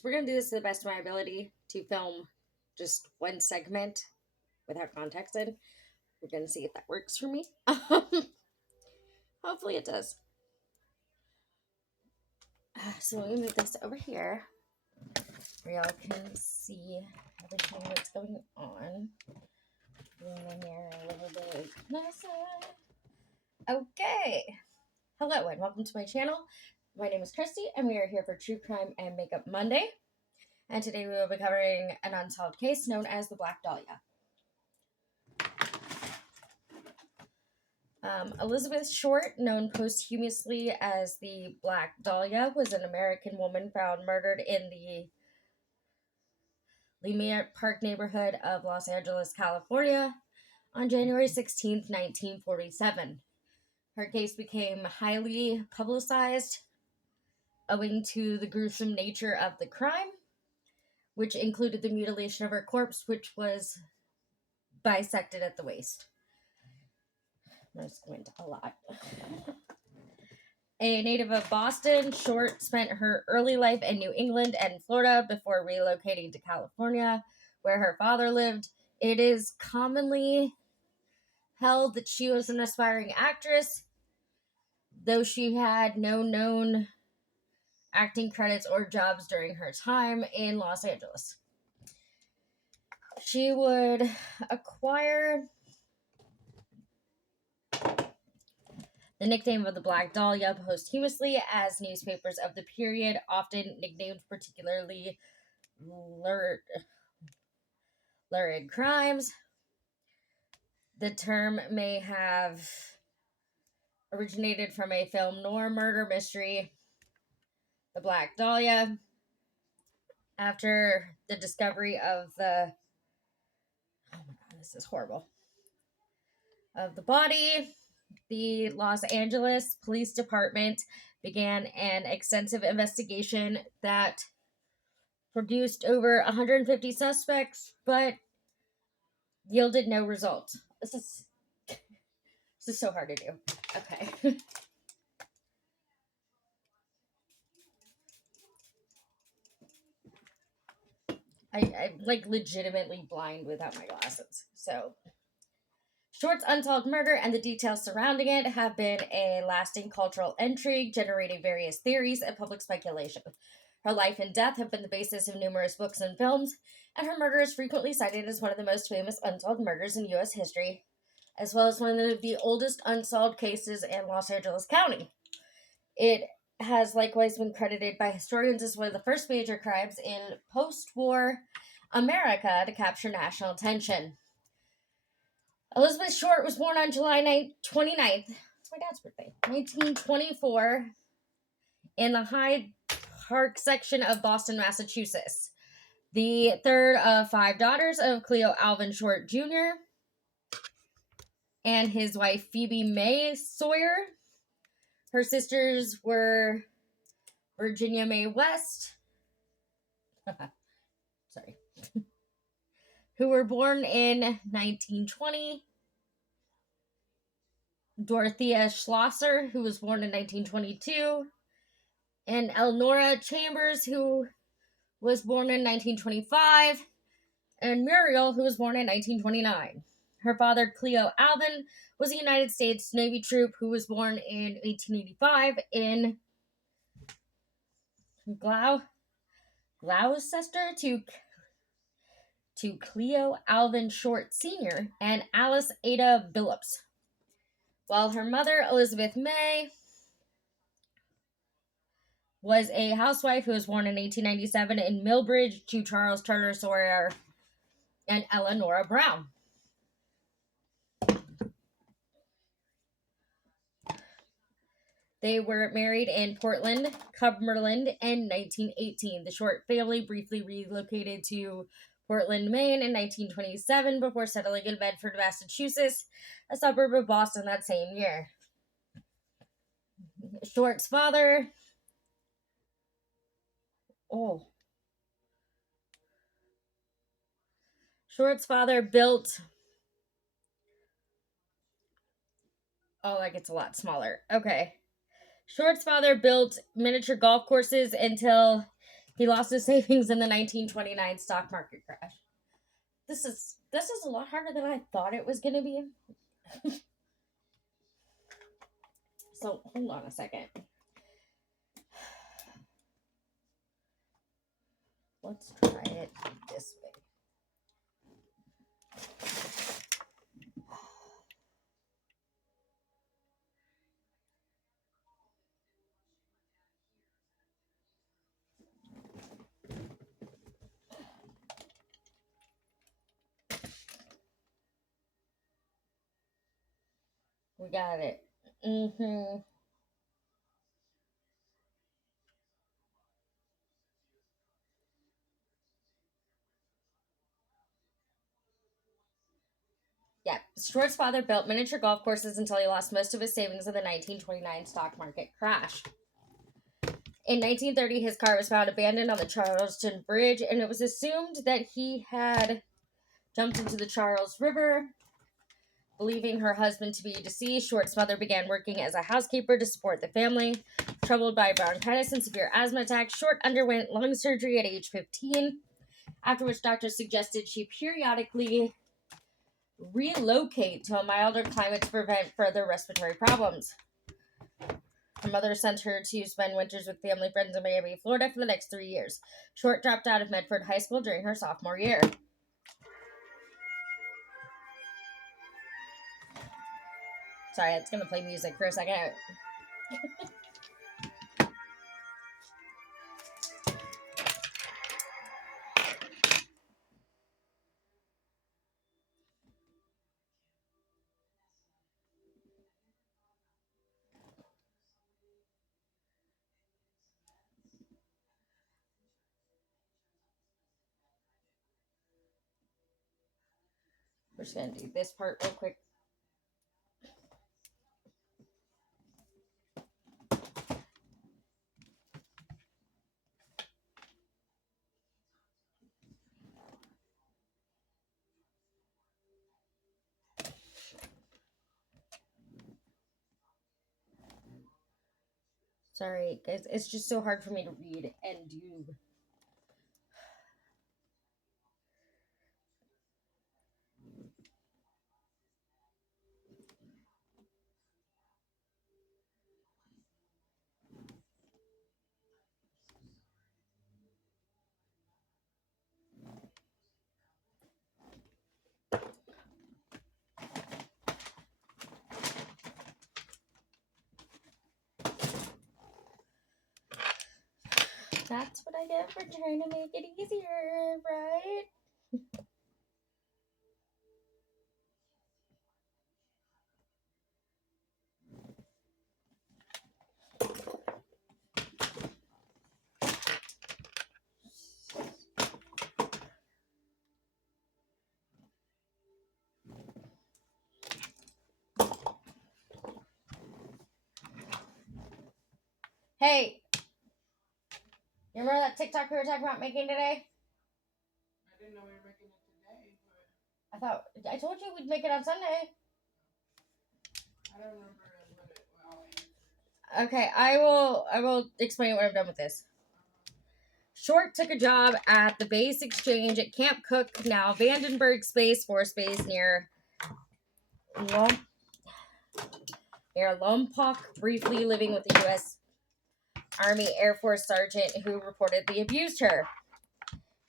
So we're going to do this to the best of my ability to film just one segment without context in. We're going to see if that works for me. Hopefully it does. So let me move this over here where y'all can see everything that's going on. Bring the mirror a little bit closer. Okay. Hello and welcome to my channel. My name is Christy and we are here for True Crime and Makeup Monday. And today we will be covering an unsolved case known as the Black Dahlia. Elizabeth Short, known posthumously as the Black Dahlia, was an American woman found murdered in the Leimert Park neighborhood of Los Angeles, California on January 16, 1947. Her case became highly publicized owing to the gruesome nature of the crime, which included the mutilation of her corpse, which was bisected at the waist. I'm just going to a lot. A native of Boston, Short spent her early life in New England and Florida before relocating to California, where her father lived. It is commonly held that she was an aspiring actress, though she had no known acting credits or jobs during her time in Los Angeles. She would acquire the nickname of the Black Dahlia posthumously as newspapers of the period often nicknamed particularly lurid crimes. The term may have originated from a film noir murder mystery, The Black Dahlia. After the discovery of the... Oh my god, this is horrible. Of the body, the Los Angeles Police Department began an extensive investigation that produced over 150 suspects, but yielded no result. This is so hard to do. Okay. I'm like legitimately blind without my glasses. So, Short's unsolved murder and the details surrounding it have been a lasting cultural intrigue, generating various theories and public speculation. Her life and death have been the basis of numerous books and films, and her murder is frequently cited as one of the most famous unsolved murders in U.S. history, as well as one of the oldest unsolved cases in Los Angeles County. It has likewise been credited by historians as one of the first major crimes in post-war America to capture national attention. Elizabeth Short was born on July 29th, it's my dad's birthday, 1924, in the Hyde Park section of Boston, Massachusetts. The third of 5 daughters of Cleo Alvin Short Jr. and his wife Phoebe May Sawyer. Her sisters were Virginia May West, sorry, who were born in 1920. Dorothea Schlosser, who was born in 1922. And Elnora Chambers, who was born in 1925. And Muriel, who was born in 1929. Her father, Cleo Alvin, was a United States Navy troop who was born in 1885 in Gloucester to Cleo Alvin Short Sr. and Alice Ada Billups. While her mother, Elizabeth May, was a housewife who was born in 1897 in Millbridge to Charles Turner Sawyer and Eleanora Brown. They were married in Portland, Cumberland in 1918. The Short family briefly relocated to Portland, Maine in 1927 before settling in Medford, Massachusetts, a suburb of Boston that same year. Short's father... Short's father built... Oh, that gets a lot smaller. Okay. Short's father built miniature golf courses until He lost his savings in the 1929 stock market crash. This is a lot harder than I thought it was going to be. So hold on a second. Let's try it this way. We got it. Yeah, Short's father built miniature golf courses until he lost most of his savings in the 1929 stock market crash. In 1930, his car was found abandoned on the Charleston Bridge, and it was assumed that he had jumped into the Charles River. Believing her husband to be deceased, Short's mother began working as a housekeeper to support the family. Troubled by bronchitis and severe asthma attacks, Short underwent lung surgery at age 15, after which doctors suggested she periodically relocate to a milder climate to prevent further respiratory problems. Her mother sent her to spend winters with family friends in Miami, Florida for the next 3 years. Short dropped out of Medford High School during her sophomore year. Sorry, it's going to play music for a second. We're just going to do this part real quick. Sorry, guys. It's just so hard for me to read and do. That's what I get for trying to make it easier, right? Hey, you remember that TikTok we were talking about making today? I didn't know we were making it today, but I told you we'd make it on Sunday. I don't remember what it. Well, Okay, I will explain when I'm done with this. Short took a job at the base exchange at Camp Cook, now Vandenberg Space Force Base near Lompoc, briefly living with the U.S. Army Air Force sergeant who reportedly abused her.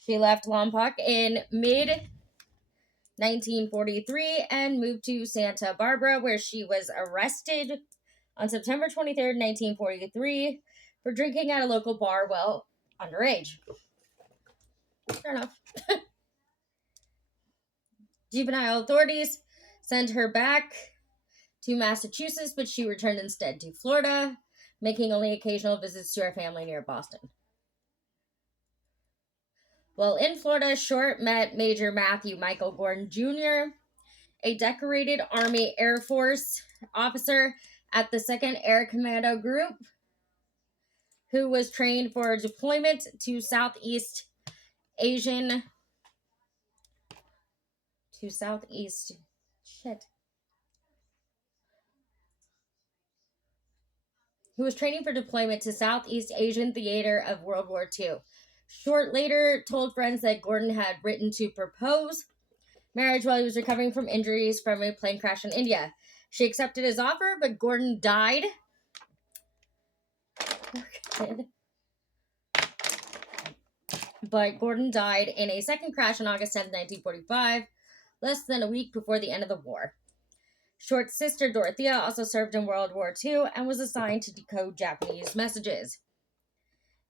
She left Lompoc in mid-1943 and moved to Santa Barbara, where she was arrested on September 23rd, 1943, for drinking at a local bar while underage. Fair enough. Juvenile authorities sent her back to Massachusetts, but she returned instead to Florida, making only occasional visits to her family near Boston. While in Florida, Short met Major Matthew Michael Gordon Jr., a decorated Army Air Force officer at the 2nd Air Commando Group, who was trained for deployment to Southeast Asian. Who was training for deployment to Southeast Asian theater of World War II. Short later told friends that Gordon had written to propose marriage while he was recovering from injuries from a plane crash in India. She accepted his offer, but Gordon died. But Gordon died in a second crash on August 10th, 1945, less than a week before the end of the war. Short's sister Dorothea also served in World War II and was assigned to decode Japanese messages.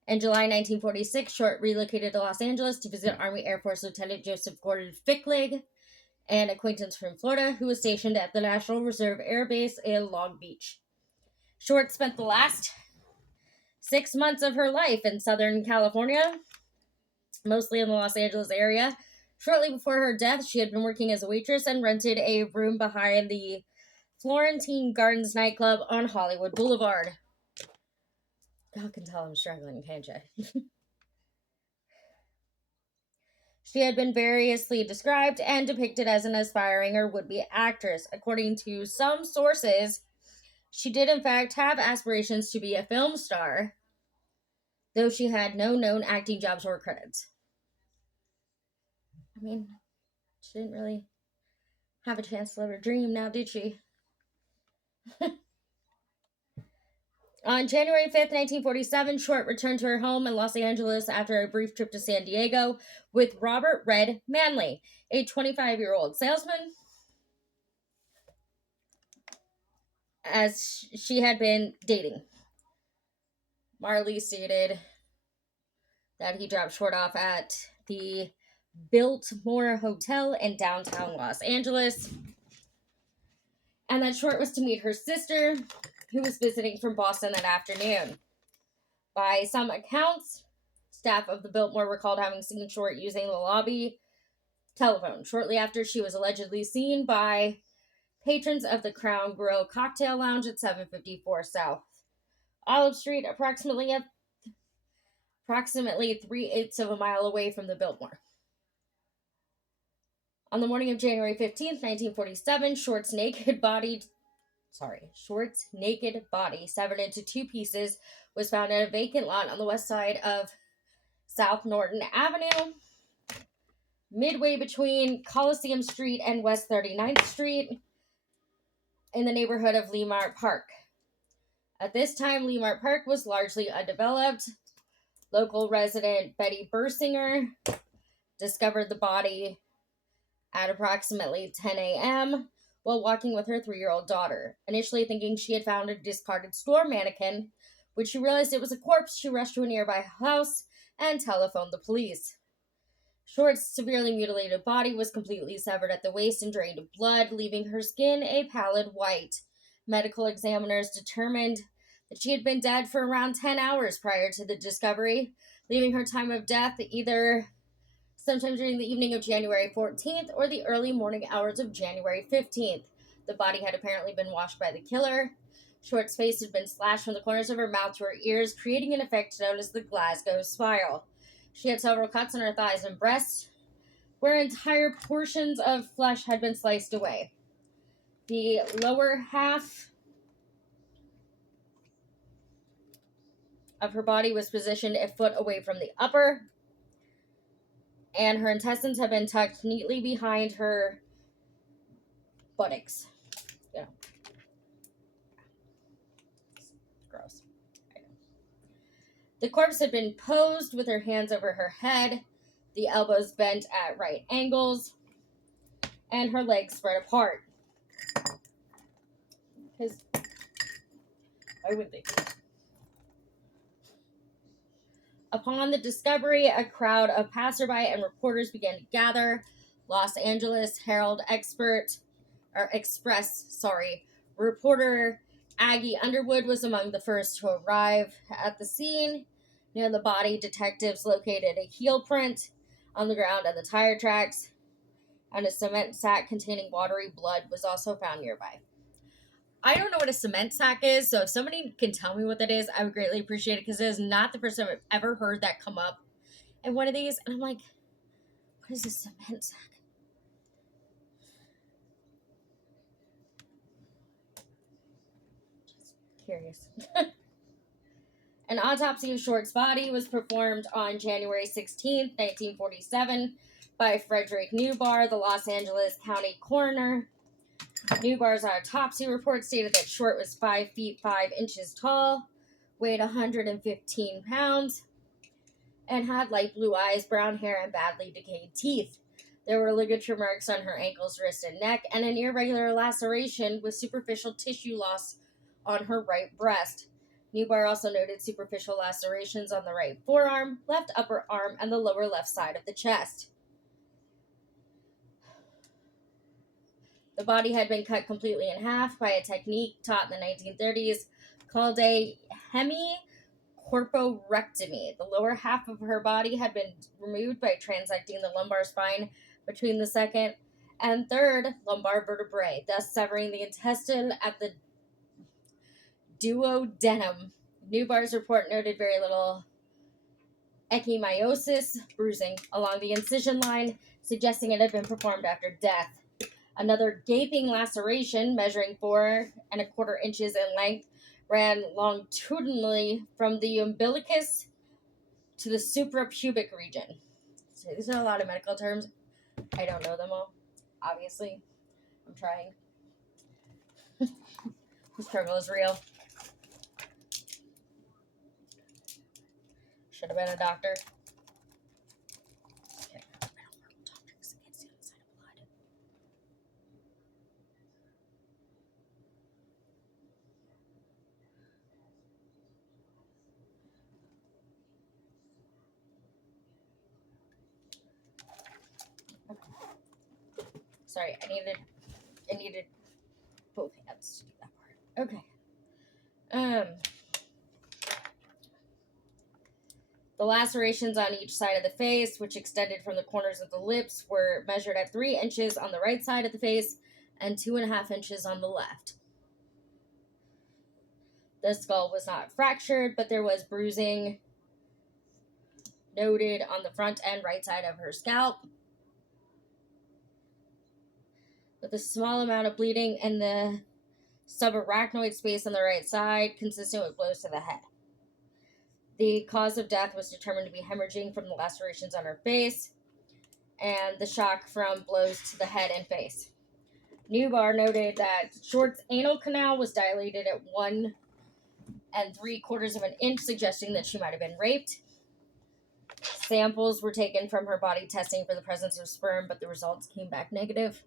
In July 1946, Short relocated to Los Angeles to visit Army Air Force Lieutenant Joseph Gordon Ficklig, an acquaintance from Florida who was stationed at the National Reserve Air Base in Long Beach. Short spent the last 6 months of her life in Southern California, mostly in the Los Angeles area. Shortly before her death, she had been working as a waitress and rented a room behind the Florentine Gardens nightclub on Hollywood Boulevard. Y'all can tell I'm struggling, can't you? She had been variously described and depicted as an aspiring or would-be actress. According to some sources, she did in fact have aspirations to be a film star, though she had no known acting jobs or credits. I mean, she didn't really have a chance to live her dream now, did she? On January 5th, 1947, Short returned to her home in Los Angeles after a brief trip to San Diego with Robert Red Manley, a 25-year-old salesman, as she had been dating. Marley stated that he dropped Short off at the Biltmore Hotel in downtown Los Angeles, and that Short was to meet her sister, who was visiting from Boston that afternoon. By some accounts, staff of the Biltmore recalled having seen Short using the lobby telephone shortly after she was allegedly seen by patrons of the Crown Grill Cocktail Lounge at 754 South Olive Street, approximately 3/8 of a mile away from the Biltmore. On the morning of January 15th, 1947, Short's naked body, severed into two pieces, was found in a vacant lot on the west side of South Norton Avenue, midway between Coliseum Street and West 39th Street, in the neighborhood of Leimert Park. At this time, Leimert Park was largely undeveloped. Local resident Betty Bersinger discovered the body at approximately 10 a.m. while walking with her 3-year-old daughter. Initially thinking she had found a discarded store mannequin, when she realized it was a corpse, she rushed to a nearby house and telephoned the police. Short's severely mutilated body was completely severed at the waist and drained of blood, leaving her skin a pallid white. Medical examiners determined that she had been dead for around 10 hours prior to the discovery, leaving her time of death either sometime during the evening of January 14th or the early morning hours of January 15th. The body had apparently been washed by the killer. Short's face had been slashed from the corners of her mouth to her ears, creating an effect known as the Glasgow smile. She had several cuts on her thighs and breasts, where entire portions of flesh had been sliced away. The lower half of her body was positioned a foot away from the upper, and her intestines had been tucked neatly behind her buttocks. You know. Gross. The corpse had been posed with her hands over her head, the elbows bent at right angles, and her legs spread apart. Because why would they? Upon the discovery, a crowd of passerby and reporters began to gather. Los Angeles Herald Express reporter Aggie Underwood was among the first to arrive at the scene. Near the body, detectives located a heel print on the ground and the tire tracks, and a cement sack containing watery blood was also found nearby. I don't know what a cement sack is, so if somebody can tell me what that is, I would greatly appreciate it, because it is not the first time I've ever heard that come up in one of these, and I'm like, what is a cement sack? Just curious. An autopsy of Short's body was performed on January 16th, 1947 by Frederick Newbar, the Los Angeles County coroner. Newbar's autopsy report stated that Short was 5 feet 5 inches tall, weighed 115 pounds, and had light blue eyes, brown hair, and badly decayed teeth. There were ligature marks on her ankles, wrist, and neck, and an irregular laceration with superficial tissue loss on her right breast. Newbar also noted superficial lacerations on the right forearm, left upper arm, and the lower left side of the chest. The body had been cut completely in half by a technique taught in the 1930s called a hemicorporectomy. The lower half of her body had been removed by transecting the lumbar spine between the second and third lumbar vertebrae, thus severing the intestine at the duodenum. Newbar's report noted very little ecchymiosis, bruising, along the incision line, suggesting it had been performed after death. Another gaping laceration, measuring 4¼ inches in length, ran longitudinally from the umbilicus to the suprapubic region. So these are a lot of medical terms. I don't know them all, obviously. I'm trying. The struggle is real. Should have been a doctor. Okay. I don't work with doctors. I can't see on the side of blood. Sorry, I needed both hands to do that part. Okay. The lacerations on each side of the face, which extended from the corners of the lips, were measured at 3 inches on the right side of the face and 2½ inches on the left. The skull was not fractured, but there was bruising noted on the front and right side of her scalp, with a small amount of bleeding in the subarachnoid space on the right side, consistent with blows to the head. The cause of death was determined to be hemorrhaging from the lacerations on her face and the shock from blows to the head and face. Newbar noted that Short's anal canal was dilated at 1¾ inch, suggesting that she might have been raped. Samples were taken from her body testing for the presence of sperm, but the results came back negative.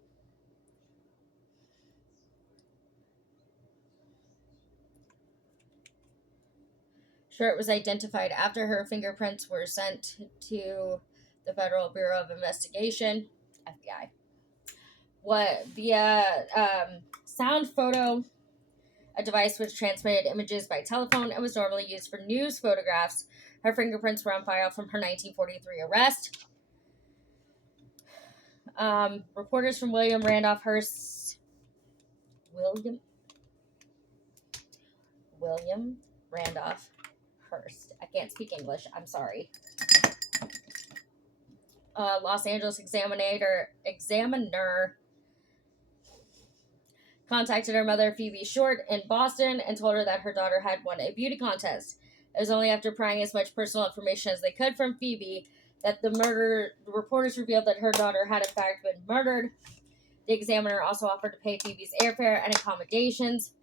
Short was identified after her fingerprints were sent to the Federal Bureau of Investigation, FBI. Via sound photo, a device which transmitted images by telephone and was normally used for news photographs. Her fingerprints were on file from her 1943 arrest. Reporters from William Randolph Hearst. William Randolph Hearst. I can't speak English. I'm sorry. Los Angeles examiner contacted her mother, Phoebe Short, in Boston and told her that her daughter had won a beauty contest. It was only after prying as much personal information as they could from Phoebe that the reporters revealed that her daughter had in fact been murdered. The examiner also offered to pay Phoebe's airfare and accommodations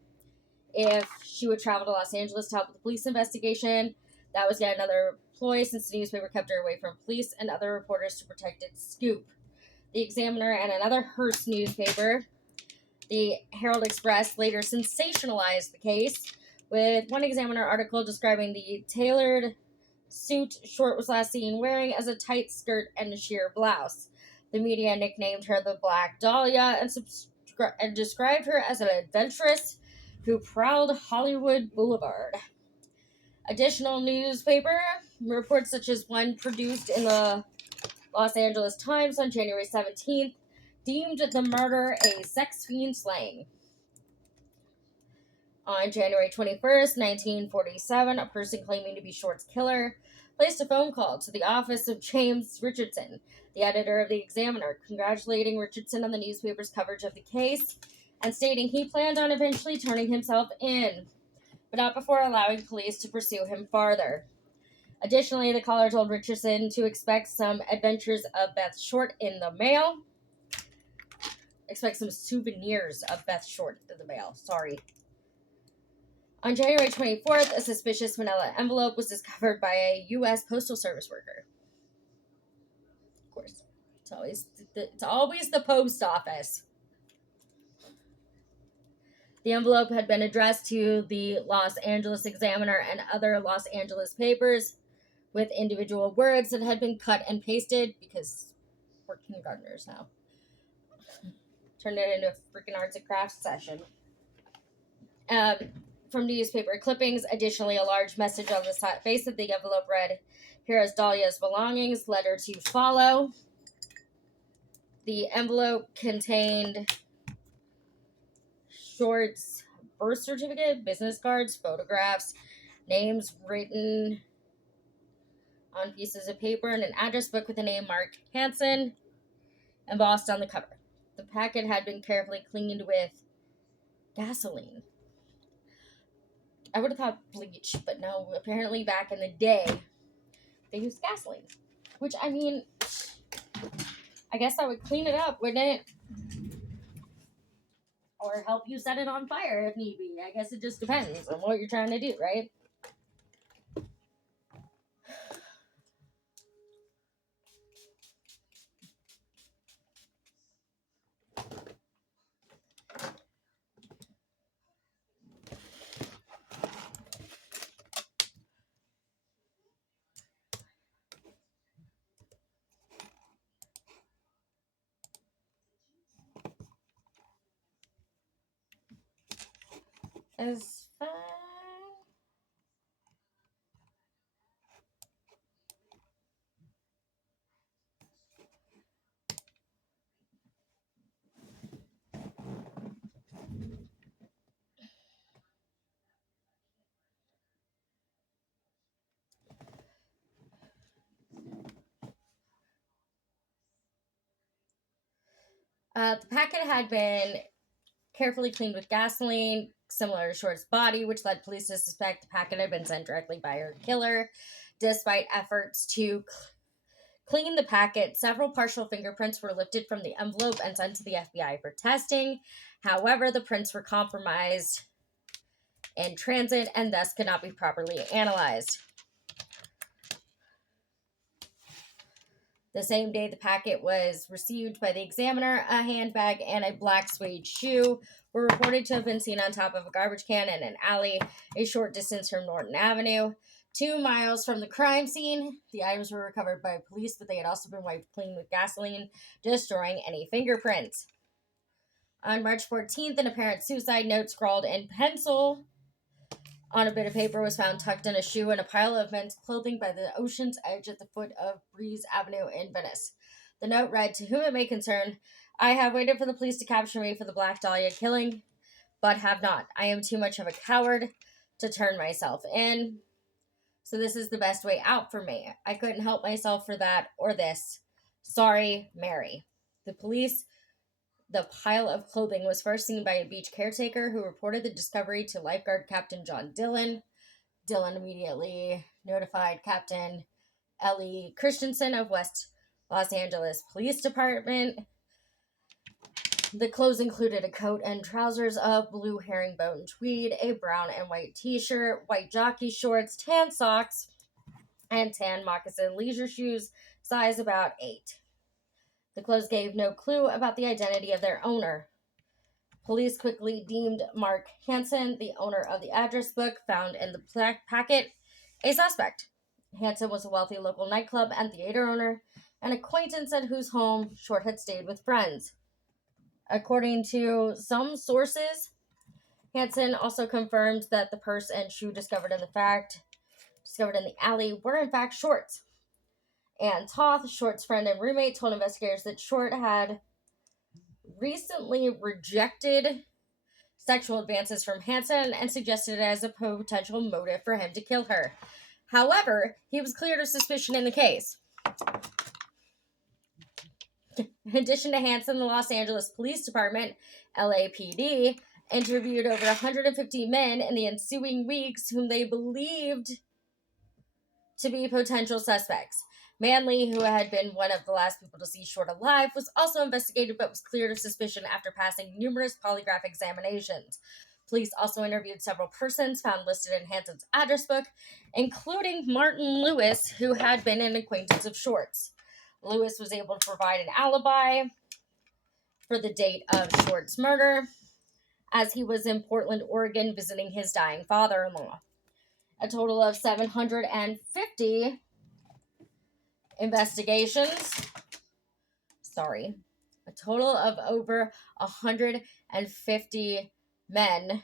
if she would travel to Los Angeles to help with the police investigation. That was yet another ploy, since the newspaper kept her away from police and other reporters to protect its scoop. The Examiner and another Hearst newspaper, the Herald Express, later sensationalized the case, with one Examiner article describing the tailored suit Short was last seen wearing as a tight skirt and a sheer blouse. The media nicknamed her the Black Dahlia and described her as an adventuress who prowled Hollywood Boulevard. Additional newspaper reports, such as one produced in the Los Angeles Times on January 17th, deemed the murder a sex fiend slaying. On January 21st, 1947, a person claiming to be Short's killer placed a phone call to the office of James Richardson, the editor of the Examiner, congratulating Richardson on the newspaper's coverage of the case and stating he planned on eventually turning himself in. but not before allowing police to pursue him farther. Additionally, the caller told Richardson to expect some adventures of Beth Short in the mail. Expect some souvenirs of Beth Short in the mail. Sorry. On January 24th, a suspicious manila envelope was discovered by a U.S. Postal Service worker. Of course, it's always the post office. The envelope had been addressed to the Los Angeles Examiner and other Los Angeles papers with individual words that had been cut and pasted because we're kindergartners now. Turned it into a freaking arts and crafts session. From newspaper clippings, additionally, a large message on the face of the envelope read, "Here is Dahlia's belongings, letter to follow." The envelope contained Short's birth certificate, business cards, photographs, names written on pieces of paper, and an address book with the name Mark Hansen embossed on the cover. The packet had been carefully cleaned with gasoline. I would have thought bleach, but no, apparently back in the day, they used gasoline. Which, I mean, I guess that would clean it up, wouldn't it? Or help you set it on fire if need be. I guess it just depends on what you're trying to do, right? As fine. The packet had been carefully cleaned with gasoline, similar to Short's body, which led police to suspect the packet had been sent directly by her killer. Despite efforts to clean the packet, several partial fingerprints were lifted from the envelope and sent to the FBI for testing. However, the prints were compromised in transit and thus could not be properly analyzed. The same day the packet was received by the Examiner, a handbag and a black suede shoe were reported to have been seen on top of a garbage can in an alley a short distance from Norton Avenue. 2 miles from the crime scene, the items were recovered by police, but they had also been wiped clean with gasoline, destroying any fingerprints. On March 14th, an apparent suicide note scrawled in pencil on a bit of paper was found tucked in a shoe in a pile of men's clothing by the ocean's edge at the foot of Breeze Avenue in Venice. The note read, "To whom it may concern, I have waited for the police to capture me for the Black Dahlia killing, but have not. I am too much of a coward to turn myself in. So this is the best way out for me. I couldn't help myself for that or this. Sorry, Mary." The pile of clothing was first seen by a beach caretaker who reported the discovery to lifeguard Captain John Dillon. Dillon immediately notified Captain Ellie Christensen of West Los Angeles Police Department. The clothes included a coat and trousers of blue herringbone tweed, a brown and white t-shirt, white jockey shorts, tan socks, and tan moccasin leisure shoes, size about 8. The clothes gave no clue about the identity of their owner. Police quickly deemed Mark Hansen, the owner of the address book found in the packet, a suspect. Hansen was a wealthy local nightclub and theater owner, an acquaintance at whose home Short had stayed with friends. According to some sources, Hansen also confirmed that the purse and shoe discovered in the alley were in fact Short's. And Toth, Short's friend and roommate, told investigators that Short had recently rejected sexual advances from Hansen and suggested it as a potential motive for him to kill her. However, he was cleared of suspicion in the case. In addition to Hansen, the Los Angeles Police Department, LAPD, interviewed over 150 men in the ensuing weeks whom they believed to be potential suspects. Manley, who had been one of the last people to see Short alive, was also investigated but was cleared of suspicion after passing numerous polygraph examinations. Police also interviewed several persons found listed in Hanson's address book, including Martin Lewis, who had been an acquaintance of Short's. Lewis was able to provide an alibi for the date of Short's murder, as he was in Portland, Oregon, visiting his dying father-in-law. A total of 750 investigations. A total of over 150 men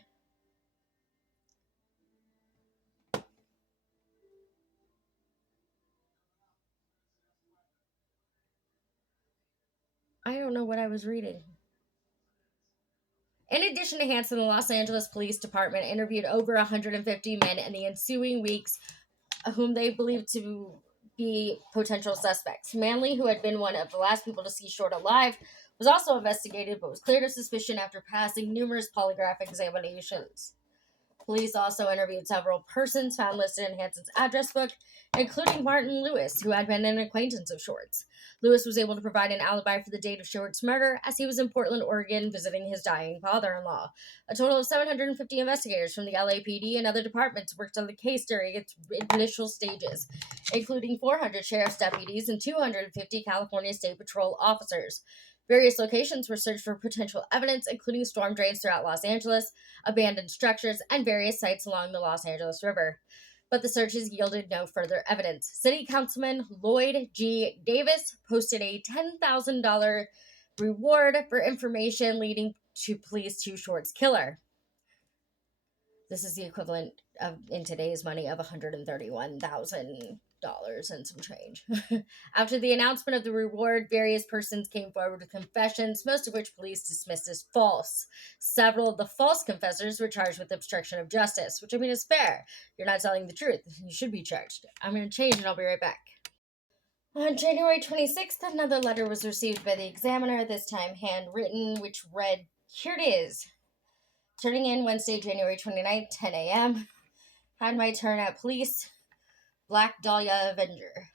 I don't know what I was reading. In addition to Hanson, the Los Angeles Police Department interviewed over 150 men in the ensuing weeks whom they believed to be potential suspects. Manley, who had been one of the last people to see Short alive, was also investigated but was cleared of suspicion after passing numerous polygraph examinations. Police also interviewed several persons found listed in Hanson's address book, including Martin Lewis, who had been an acquaintance of Short's. Lewis was able to provide an alibi for the date of Short's murder, as he was in Portland, Oregon, visiting his dying father-in-law. A total of 750 investigators from the LAPD and other departments worked on the case during its initial stages, including 400 sheriff's deputies and 250 California State Patrol officers. Various locations were searched for potential evidence, including storm drains throughout Los Angeles, abandoned structures, and various sites along the Los Angeles River. But the searches yielded no further evidence. City Councilman Lloyd G. Davis posted a $10,000 reward for information leading to police to Short's killer. This is the equivalent of, in today's money, of $131,000 and some change. After the announcement of the reward, various persons came forward with confessions, most of which police dismissed as false. Several of the false confessors were charged with obstruction of justice, which I mean is fair. You're not telling the truth. You should be charged. I'm going to change and I'll be right back. On January 26th, another letter was received by the examiner, this time handwritten, which read, "Here it is. Turning in Wednesday, January 29th, 10 a.m. Had my turn at police. Black Dahlia Avenger."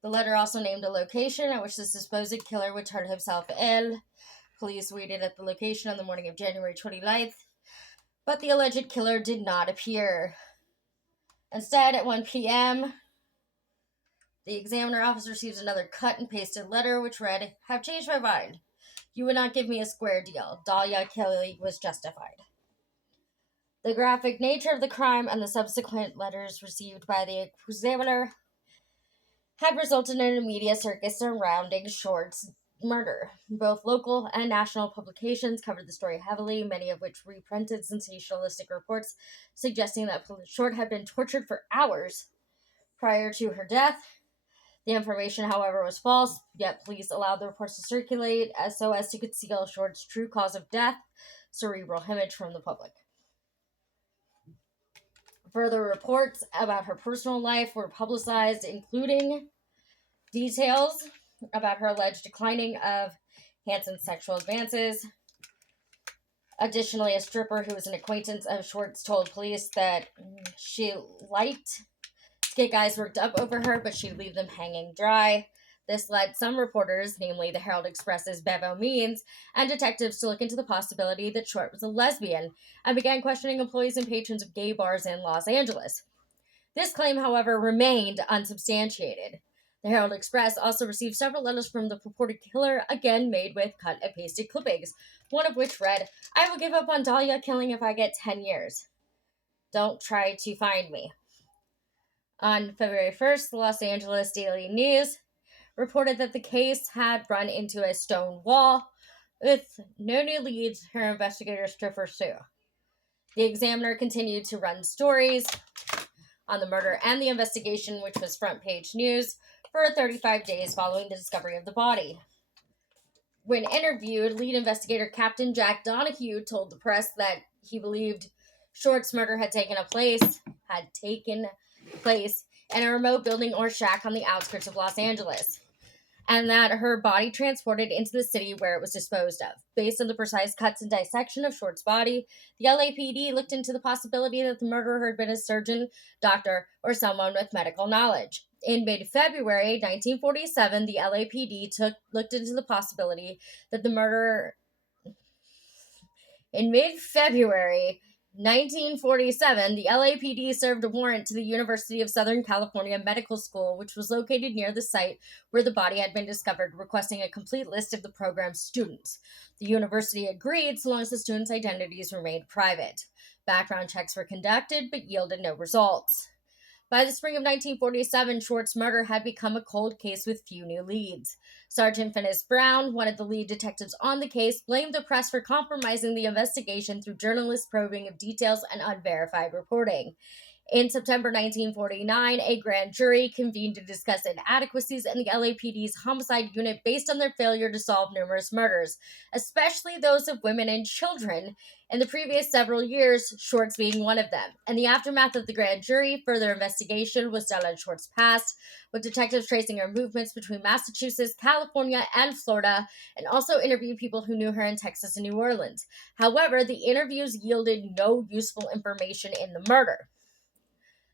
The letter also named a location at which the supposed killer would turn himself in. Police waited at the location on the morning of January 29th, but the alleged killer did not appear. Instead, at 1 p.m., the examiner office receives another cut and pasted letter which read, "Have changed my mind. You would not give me a square deal. Dahlia Kelly was justified." The graphic nature of the crime and the subsequent letters received by the examiner had resulted in a media circus surrounding Short's murder. Both local and national publications covered the story heavily, many of which reprinted sensationalistic reports suggesting that Short had been tortured for hours prior to her death. The information, however, was false, yet police allowed the reports to circulate so as to conceal Short's true cause of death, cerebral hemorrhage, from the public. Further reports about her personal life were publicized, including details about her alleged declining of Hanson's sexual advances. Additionally, a stripper who was an acquaintance of Short's told police that she liked to get guys worked up over her, but she'd leave them hanging dry. This led some reporters, namely the Herald Express's Bevo Means, and detectives to look into the possibility that Short was a lesbian and began questioning employees and patrons of gay bars in Los Angeles. This claim, however, remained unsubstantiated. The Herald Express also received several letters from the purported killer, again made with cut and pasted clippings, one of which read, "I will give up on Dahlia killing if I get 10 years. Don't try to find me." On February 1st, the Los Angeles Daily News reported that the case had run into a stone wall, with no new leads for investigators to pursue. The Examiner continued to run stories on the murder and the investigation, which was front page news, for 35 days following the discovery of the body. When interviewed, lead investigator Captain Jack Donahue told the press that he believed Short's murder had taken place in a remote building or shack on the outskirts of Los Angeles. and that her body transported into the city where it was disposed of. Based on the precise cuts and dissection of Short's body, the LAPD looked into the possibility that the murderer had been a surgeon, doctor, or someone with medical knowledge. In mid-February 1947, the LAPD looked into the possibility that the murderer in mid-February 1947, the LAPD served a warrant to the University of Southern California Medical School, which was located near the site where the body had been discovered, requesting a complete list of the program's students. The university agreed so long as the students' identities remained private. Background checks were conducted but yielded no results. By the spring of 1947, Short's murder had become a cold case with few new leads. Sergeant Finis Brown, one of the lead detectives on the case, blamed the press for compromising the investigation through journalist probing of details and unverified reporting. In September 1949, a grand jury convened to discuss inadequacies in the LAPD's homicide unit based on their failure to solve numerous murders, especially those of women and children, in the previous several years, Short's being one of them. In the aftermath of the grand jury, further investigation was done on Short's past, with detectives tracing her movements between Massachusetts, California, and Florida, and also interviewed people who knew her in Texas and New Orleans. However, the interviews yielded no useful information in the murder.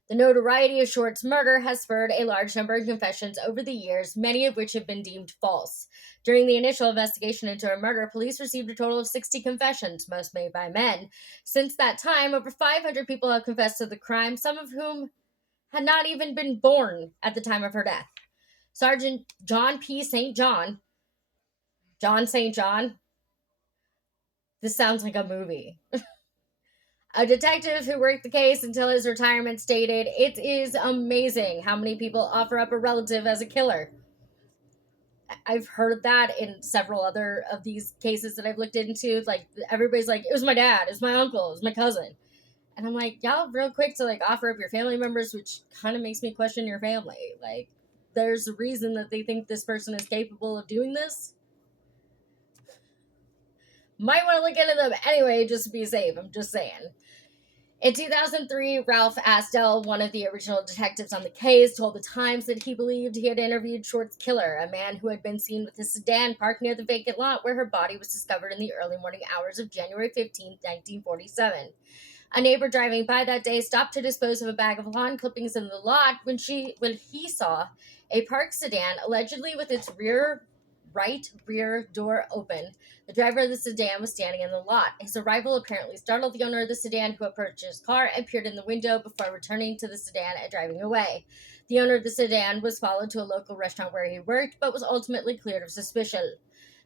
The notoriety of Short's murder has spurred a large number of confessions over the years, many of which have been deemed false. During the initial investigation into her murder, police received a total of 60 confessions, most made by men. Since that time, over 500 people have confessed to the crime, some of whom had not even been born at the time of her death. Sergeant John P. St. John, John St. John, this sounds like a movie. A detective who worked the case until his retirement stated, "It is amazing how many people offer up a relative as a killer." I've heard that in several other of these cases that I've looked into. Like, everybody's like, "It was my dad, it was my uncle, it was my cousin." And I'm like, y'all real quick to like offer up your family members, which kind of makes me question your family. Like, there's a reason that they think this person is capable of doing this. Might want to look into them anyway, just to be safe. I'm just saying. In 2003, Ralph Asdell, one of the original detectives on the case, told the Times that he believed he had interviewed Short's killer, a man who had been seen with his sedan parked near the vacant lot where her body was discovered in the early morning hours of January 15, 1947. A neighbor driving by that day stopped to dispose of a bag of lawn clippings in the lot when he saw a parked sedan, allegedly with its right rear door open. The driver of the sedan was standing in the lot. His arrival apparently startled the owner of the sedan, who approached his car and peered in the window before returning to the sedan and driving away. The owner of the sedan was followed to a local restaurant where he worked, but was ultimately cleared of suspicion.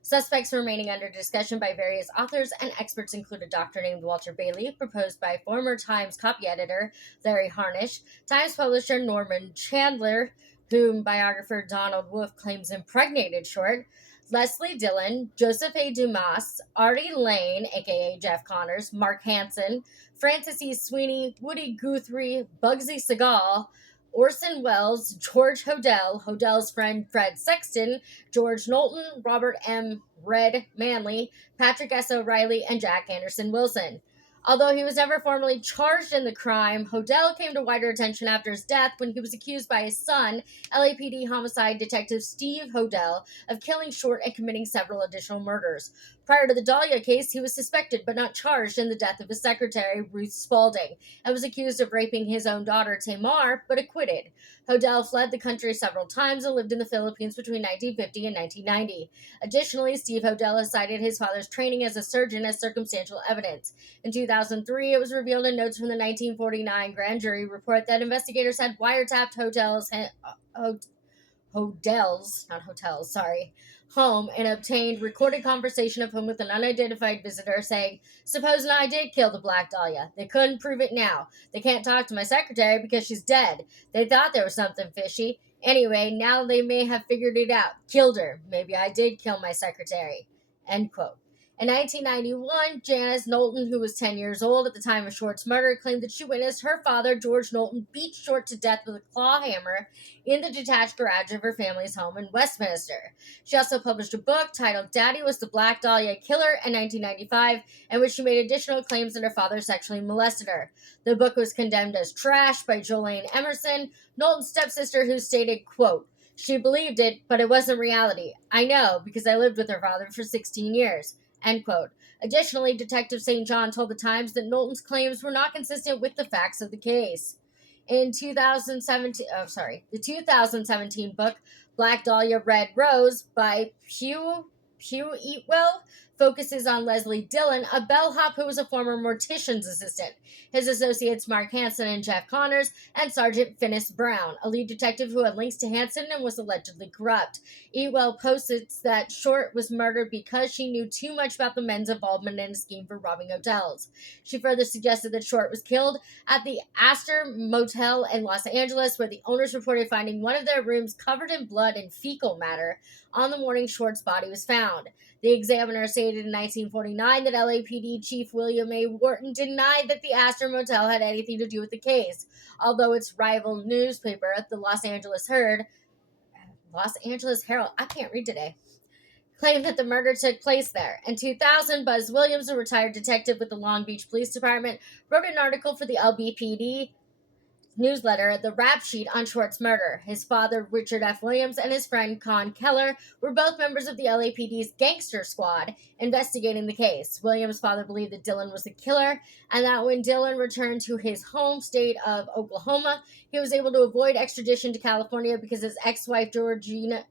Suspects remaining under discussion by various authors and experts include a doctor named Walter Bailey, proposed by former Times copy editor Larry Harnish, Times publisher Norman Chandler, whom biographer Donald Wolfe claims impregnated Short, Leslie Dillon, Joseph A. Dumas, Artie Lane, aka Jeff Connors, Mark Hansen, Francis E. Sweeney, Woody Guthrie, Bugsy Segal, Orson Welles, George Hodel, Hodel's friend Fred Sexton, George Knowlton, Robert M. Red Manley, Patrick S. O'Reilly, and Jack Anderson Wilson. Although he was never formally charged in the crime, Hodel came to wider attention after his death when he was accused by his son, LAPD homicide detective Steve Hodel, of killing Short and committing several additional murders. Prior to the Dahlia case, he was suspected but not charged in the death of his secretary, Ruth Spaulding, and was accused of raping his own daughter, Tamar, but acquitted. Hodel fled the country several times and lived in the Philippines between 1950 and 1990. Additionally, Steve Hodel has cited his father's training as a surgeon as circumstantial evidence. In 2003, it was revealed in notes from the 1949 grand jury report that investigators had wiretapped home and obtained recorded conversation of him with an unidentified visitor saying, "Supposing I did kill the Black Dahlia. They couldn't prove it now. They can't talk to my secretary because she's dead. They thought there was something fishy. Anyway, now they may have figured it out. Killed her. Maybe I did kill my secretary." End quote. In 1991, Janice Knowlton, who was 10 years old at the time of Short's murder, claimed that she witnessed her father, George Knowlton, beat Short to death with a claw hammer in the detached garage of her family's home in Westminster. She also published a book titled Daddy Was the Black Dahlia Killer in 1995, in which she made additional claims that her father sexually molested her. The book was condemned as trash by Jolene Emerson, Knowlton's stepsister, who stated, quote, She believed it, but it wasn't reality. I know, because I lived with her father for 16 years. End quote. Additionally, Detective St. John told the Times that Knowlton's claims were not consistent with the facts of the case. In the 2017 book Black Dahlia Red Rose by Pugh Eatwell focuses on Leslie Dillon, a bellhop who was a former mortician's assistant. His associates Mark Hansen and Jeff Connors, and Sergeant Finis Brown, a lead detective who had links to Hansen and was allegedly corrupt. Eatwell posits that Short was murdered because she knew too much about the men's involvement in a scheme for robbing hotels. She further suggested that Short was killed at the Astor Motel in Los Angeles, where the owners reported finding one of their rooms covered in blood and fecal matter on the morning Short's body was found. The Examiner stated in 1949 that LAPD Chief William A. Wharton denied that the Astor Motel had anything to do with the case, although its rival newspaper, the Los Angeles Herald, I can't read today, claimed that the murder took place there. In 2000, Buzz Williams, a retired detective with the Long Beach Police Department, wrote an article for the LBPD newsletter, The Rap Sheet, on Short's murder. His father, Richard F. Williams, and his friend Con Keller were both members of the LAPD's Gangster Squad investigating the case. Williams' father believed that Dillon was the killer, and that when Dillon returned to his home state of Oklahoma, he was able to avoid extradition to California because his ex-wife Georgia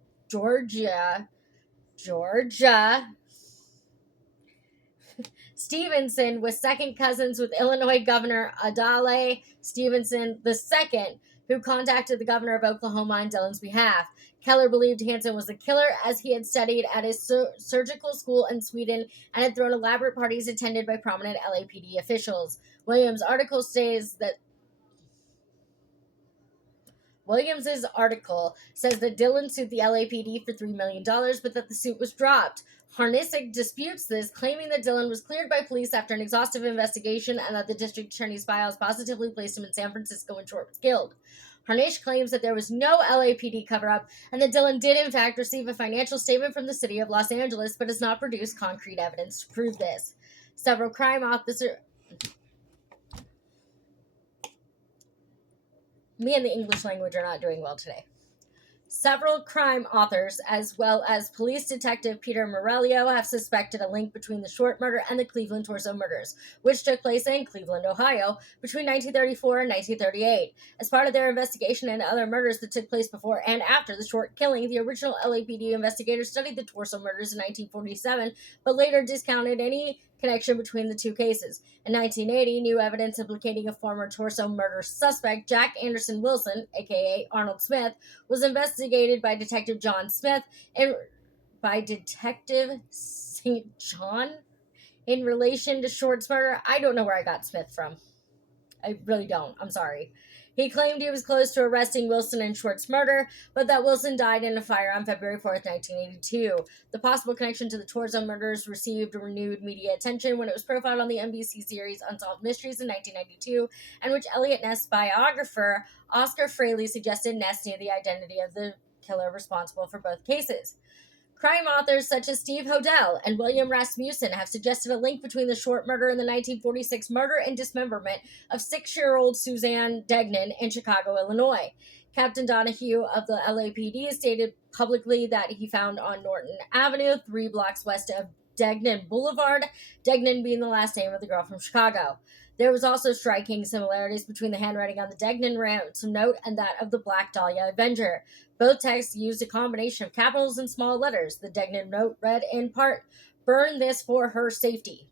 Stevenson was second cousins with Illinois Governor Adlai Stevenson II, who contacted the governor of Oklahoma on Dillon's behalf. Keller believed Hansen was the killer, as he had studied at his surgical school in Sweden and had thrown elaborate parties attended by prominent LAPD officials. Williams's article says that Dillon sued the LAPD for $3 million, but that the suit was dropped. Harnissick disputes this, claiming that Dillon was cleared by police after an exhaustive investigation and that the district attorney's files positively placed him in San Francisco when Short was killed. Harnish claims that there was no LAPD cover-up and that Dillon did in fact receive a financial statement from the city of Los Angeles, but has not produced concrete evidence to prove this. Several crime officers... Me and the English language are not doing well today. Several crime authors, as well as police detective Peter Morello, have suspected a link between the Short murder and the Cleveland torso murders, which took place in Cleveland, Ohio, between 1934 and 1938. As part of their investigation into other murders that took place before and after the Short killing, the original LAPD investigators studied the torso murders in 1947, but later discounted any connection between the two cases. In 1980, new evidence implicating a former torso murder suspect, Jack Anderson Wilson, aka Arnold Smith, was investigated by Detective John Smith by Detective St. John in relation to Short's murder. I don't know where I got Smith from. I really don't. I'm sorry. He claimed he was close to arresting Wilson in Short's murder, but that Wilson died in a fire on February 4th, 1982. The possible connection to the Torso murders received renewed media attention when it was profiled on the NBC series Unsolved Mysteries in 1992, and which Elliot Ness biographer Oscar Fraley suggested Ness knew the identity of the killer responsible for both cases. Crime authors such as Steve Hodel and William Rasmussen have suggested a link between the Short murder and the 1946 murder and dismemberment of 6-year-old Suzanne Degnan in Chicago, Illinois. Captain Donahue of the LAPD stated publicly that he found on Norton Avenue, 3 blocks west of Degnan Boulevard, Degnan being the last name of the girl from Chicago. There was also striking similarities between the handwriting on the Degnan ransom note and that of the Black Dahlia Avenger. Both texts used a combination of capitals and small letters. The Degnan note read in part, "Burn this for her safety,"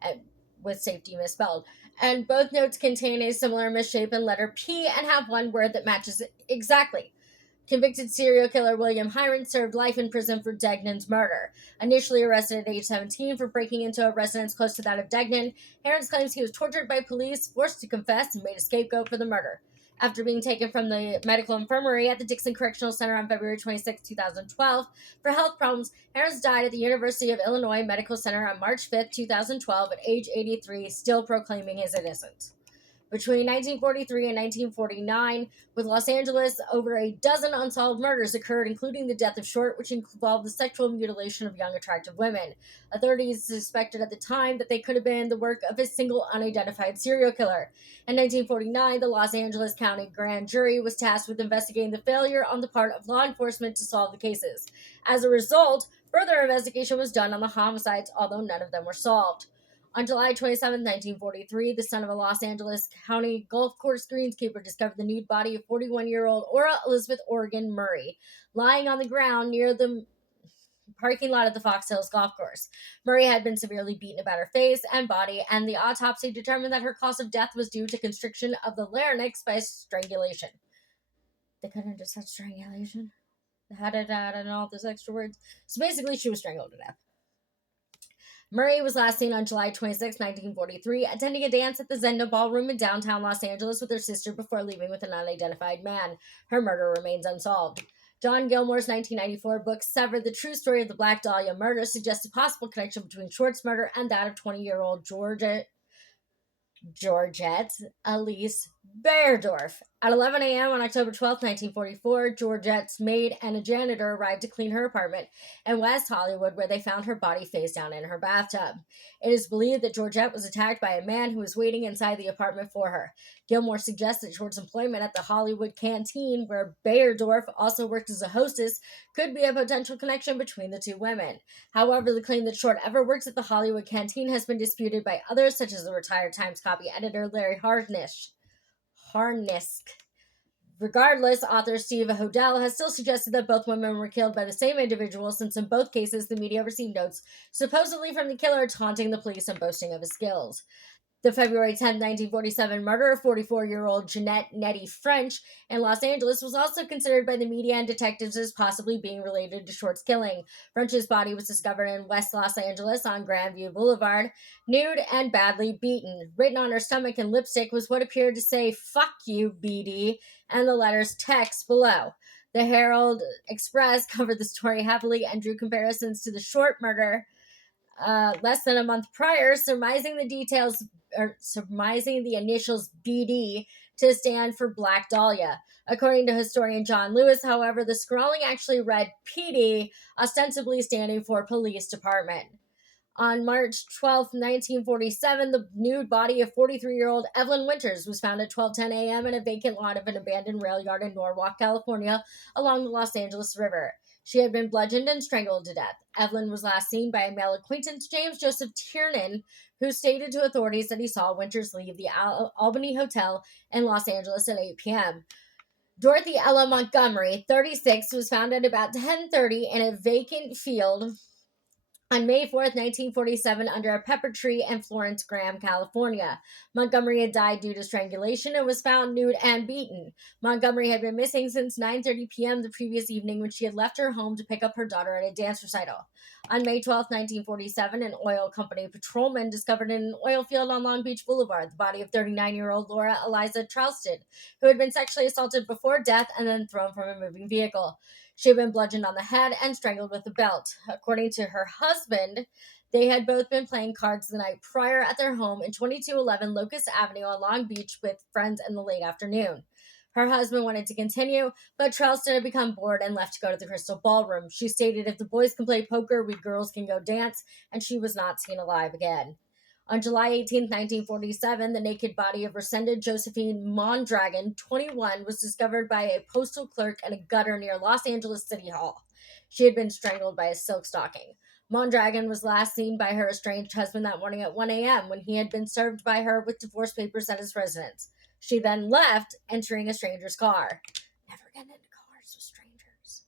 and with safety misspelled. And both notes contain a similar misshapen letter P and have one word that matches it exactly. Convicted serial killer William Hiron served life in prison for Degnan's murder. Initially arrested at age 17 for breaking into a residence close to that of Degnan, Hiron claims he was tortured by police, forced to confess, and made a scapegoat for the murder. After being taken from the medical infirmary at the Dixon Correctional Center on February 26, 2012, for health problems, Harris died at the University of Illinois Medical Center on March 5, 2012, at age 83, still proclaiming his innocence. Between 1943 and 1949, with Los Angeles, over a dozen unsolved murders occurred, including the death of Short, which involved the sexual mutilation of young, attractive women. Authorities suspected at the time that they could have been the work of a single unidentified serial killer. In 1949, the Los Angeles County Grand Jury was tasked with investigating the failure on the part of law enforcement to solve the cases. As a result, further investigation was done on the homicides, although none of them were solved. On July 27, 1943, the son of a Los Angeles County golf course greenskeeper discovered the nude body of 41-year-old Ora Elizabeth Oregon Murray lying on the ground near the parking lot of the Fox Hills golf course. Murray had been severely beaten about her face and body, and the autopsy determined that her cause of death was due to constriction of the larynx by strangulation. They couldn't have just said strangulation. They had it add and all those extra words. So basically, she was strangled to death. Murray was last seen on July 26, 1943, attending a dance at the Zenda Ballroom in downtown Los Angeles with her sister before leaving with an unidentified man. Her murder remains unsolved. John Gilmore's 1994 book, Severed, the true story of the Black Dahlia murder, suggests a possible connection between Short's murder and that of 20-year-old Georgette Elise Beyerdorf. At 11 a.m. on October 12, 1944, Georgette's maid and a janitor arrived to clean her apartment in West Hollywood, where they found her body face down in her bathtub. It is believed that Georgette was attacked by a man who was waiting inside the apartment for her. Gilmore suggests that Short's employment at the Hollywood Canteen, where Beyerdorf also worked as a hostess, could be a potential connection between the two women. However, the claim that Short ever works at the Hollywood Canteen has been disputed by others, such as the retired Times copy editor Larry Harnisk. Regardless, author Steve Hodel has still suggested that both women were killed by the same individual, since in both cases the media received notes supposedly from the killer taunting the police and boasting of his skills. The February 10, 1947 murder of 44-year-old Jeanette Nettie French in Los Angeles was also considered by the media and detectives as possibly being related to Short's killing. French's body was discovered in West Los Angeles on Grandview Boulevard, nude and badly beaten. Written on her stomach in lipstick was what appeared to say, "Fuck you, BD," and the letters text below. The Herald Express covered the story heavily and drew comparisons to the Short murder less than a month prior, surmising the initials BD to stand for Black Dahlia. According to historian John Lewis, however, the scrawling actually read PD, ostensibly standing for Police Department. On March 12, 1947, the nude body of 43-year-old Evelyn Winters was found at 12:10 a.m. in a vacant lot of an abandoned rail yard in Norwalk, California, along the Los Angeles River. She had been bludgeoned and strangled to death. Evelyn was last seen by a male acquaintance, James Joseph Tiernan, who stated to authorities that he saw Winters leave the Albany Hotel in Los Angeles at 8 p.m. Dorothy Ella Montgomery, 36, was found at about 10:30 in a vacant field on May 4, 1947, under a pepper tree in Florence, Graham, California. Montgomery had died due to strangulation and was found nude and beaten. Montgomery had been missing since 9:30 p.m. the previous evening, when she had left her home to pick up her daughter at a dance recital. On May 12, 1947, an oil company patrolman discovered in an oil field on Long Beach Boulevard the body of 39-year-old Laura Eliza Charleston, who had been sexually assaulted before death and then thrown from a moving vehicle. She had been bludgeoned on the head and strangled with a belt. According to her husband, they had both been playing cards the night prior at their home in 2211 Locust Avenue on Long Beach with friends in the late afternoon. Her husband wanted to continue, but Charleston had become bored and left to go to the Crystal Ballroom. She stated, "If the boys can play poker, we girls can go dance," and she was not seen alive again. On July 18, 1947, the naked body of Resenda Josephine Mondragon, 21, was discovered by a postal clerk in a gutter near Los Angeles City Hall. She had been strangled by a silk stocking. Mondragon was last seen by her estranged husband that morning at 1 a.m. when he had been served by her with divorce papers at his residence. She then left, entering a stranger's car. Never get into cars with strangers.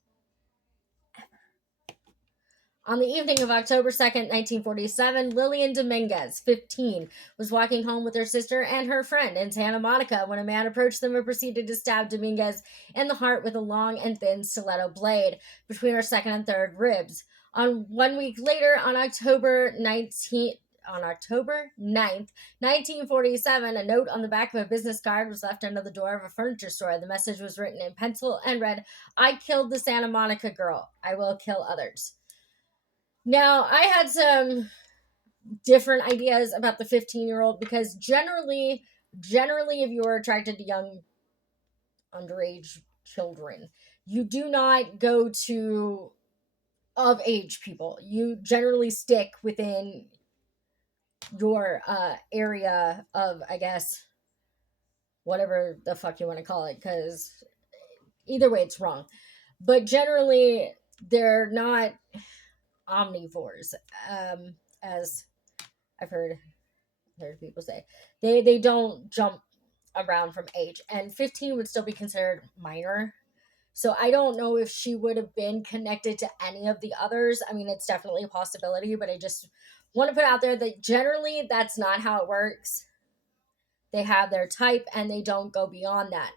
On the evening of October 2, 1947, Lillian Dominguez, 15, was walking home with her sister and her friend in Santa Monica when a man approached them and proceeded to stab Dominguez in the heart with a long and thin stiletto blade between her second and third ribs. On 1 week later, on October 9th, 1947, a note on the back of a business card was left under the door of a furniture store. The message was written in pencil and read, "I killed the Santa Monica girl. I will kill others." Now, I had some different ideas about the 15-year-old because generally Generally, if you are attracted to young underage children, you do not go to of age people. You generally stick within your area of, I guess, whatever the fuck you want to call it, because either way it's wrong. But generally, they're not omnivores, as I've heard people say. They don't jump around from age, and 15 would still be considered minor. So I don't know if she would have been connected to any of the others. I mean, it's definitely a possibility, but I just want to put out there that generally that's not how it works. They have their type and they don't go beyond that.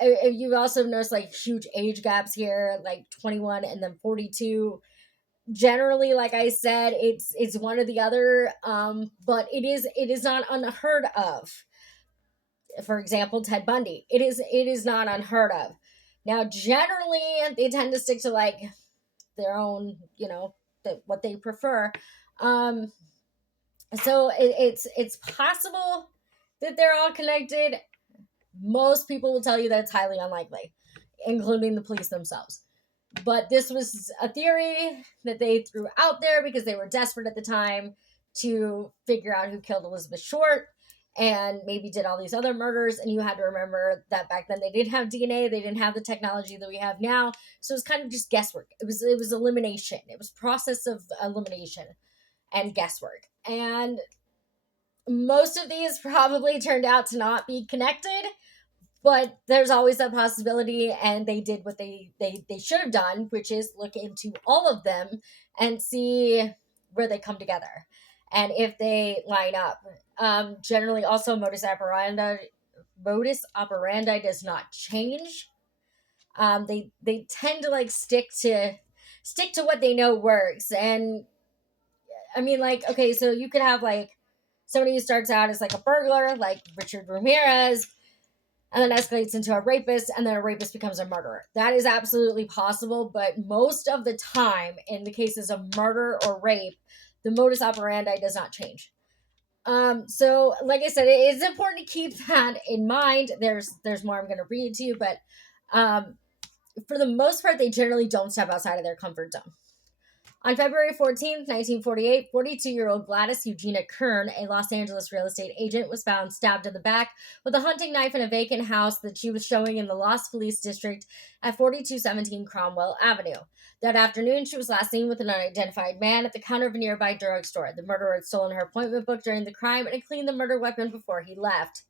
You've also noticed like huge age gaps here, like 21 and then 42. Generally, like I said, it's one or the other, but it is not unheard of. For example, Ted Bundy, it is not unheard of. Now generally they tend to stick to like their own, what they prefer. um so it's possible that they're all connected. Most people will tell you that it's highly unlikely, including the police themselves. But this was a theory that they threw out there because they were desperate at the time to figure out who killed Elizabeth Short and maybe did all these other murders. And you had to remember that back then they didn't have DNA, they didn't have the technology that we have now. So it was kind of just guesswork. It was elimination. It was process of elimination and guesswork. And most of these probably turned out to not be connected, but there's always that possibility, and they did what they should have done, which is look into all of them and see where they come together and if they line up. Generally also modus operandi does not change. They tend to like stick to what they know works. And I mean, like, okay, so you could have like somebody who starts out as like a burglar, like Richard Ramirez, and then escalates into a rapist, and then a rapist becomes a murderer. That is absolutely possible, but most of the time, in the cases of murder or rape, the modus operandi does not change. So like I said, it is important to keep that in mind. There's more I'm going to read to you, but for the most part, they generally don't step outside of their comfort zone. On February 14th, 1948, 42-year-old Gladys Eugenia Kern, a Los Angeles real estate agent, was found stabbed in the back with a hunting knife in a vacant house that she was showing in the Los Feliz district at 4217 Cromwell Avenue. That afternoon, she was last seen with an unidentified man at the counter of a nearby drugstore. The murderer had stolen her appointment book during the crime and had cleaned the murder weapon before he left.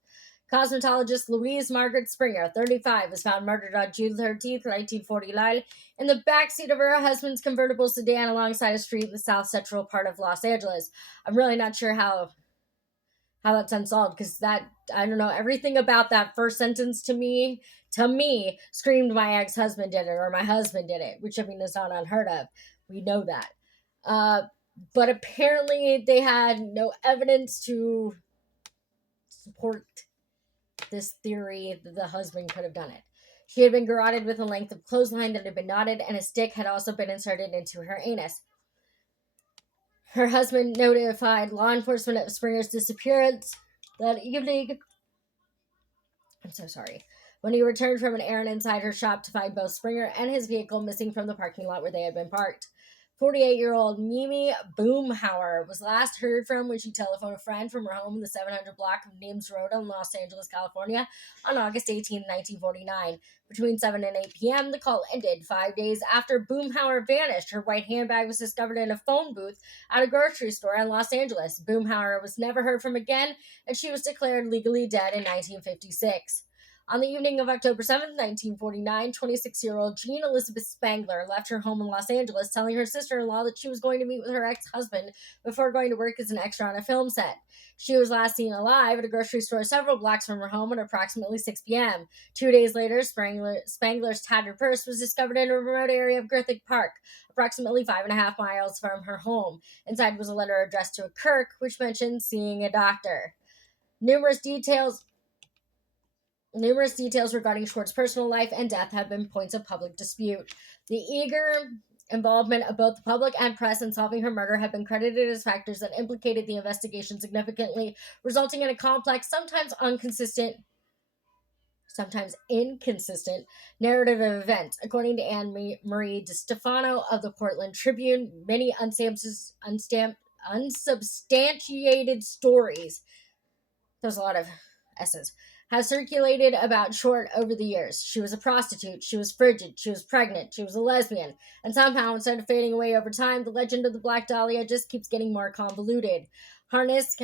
Cosmetologist Louise Margaret Springer, 35, was found murdered on June 13th, 1949, in the backseat of her husband's convertible sedan alongside a street in the south central part of Los Angeles. I'm really not sure how that's unsolved, because that, I don't know, everything about that first sentence to me screamed my ex-husband did it, or my husband did it, which I mean is not unheard of. We know that. But apparently they had no evidence to support this theory that the husband could have done it. She had been garroted with a length of clothesline that had been knotted, and a stick had also been inserted into her anus. Her husband notified law enforcement of Springer's disappearance that evening. I'm so sorry. When he returned from an errand inside her shop to find both Springer and his vehicle missing from the parking lot where they had been parked. 48-year-old Mimi Boomhauer was last heard from when she telephoned a friend from her home in the 700 block of Nims Road in Los Angeles, California on August 18, 1949. Between 7 and 8 p.m., the call ended. 5 days after Boomhauer vanished, her white handbag was discovered in a phone booth at a grocery store in Los Angeles. Boomhauer was never heard from again, and she was declared legally dead in 1956. On the evening of October 7th, 1949, 26-year-old Jean Elizabeth Spangler left her home in Los Angeles, telling her sister-in-law that she was going to meet with her ex-husband before going to work as an extra on a film set. She was last seen alive at a grocery store several blocks from her home at approximately 6 p.m. 2 days later, Spangler's tattered purse was discovered in a remote area of Griffith Park, approximately 5.5 miles from her home. Inside was a letter addressed to a Kirk, which mentioned seeing a doctor. Numerous details regarding Schwartz's personal life and death have been points of public dispute. The eager involvement of both the public and press in solving her murder have been credited as factors that implicated the investigation significantly, resulting in a complex, sometimes inconsistent narrative of events. According to Anne Marie DiStefano of the Portland Tribune, many unsubstantiated stories, there's a lot of S's, have circulated about Short over the years. She was a prostitute, she was frigid, she was pregnant, she was a lesbian, and somehow, instead of fading away over time, the legend of the Black Dahlia just keeps getting more convoluted. Harnisch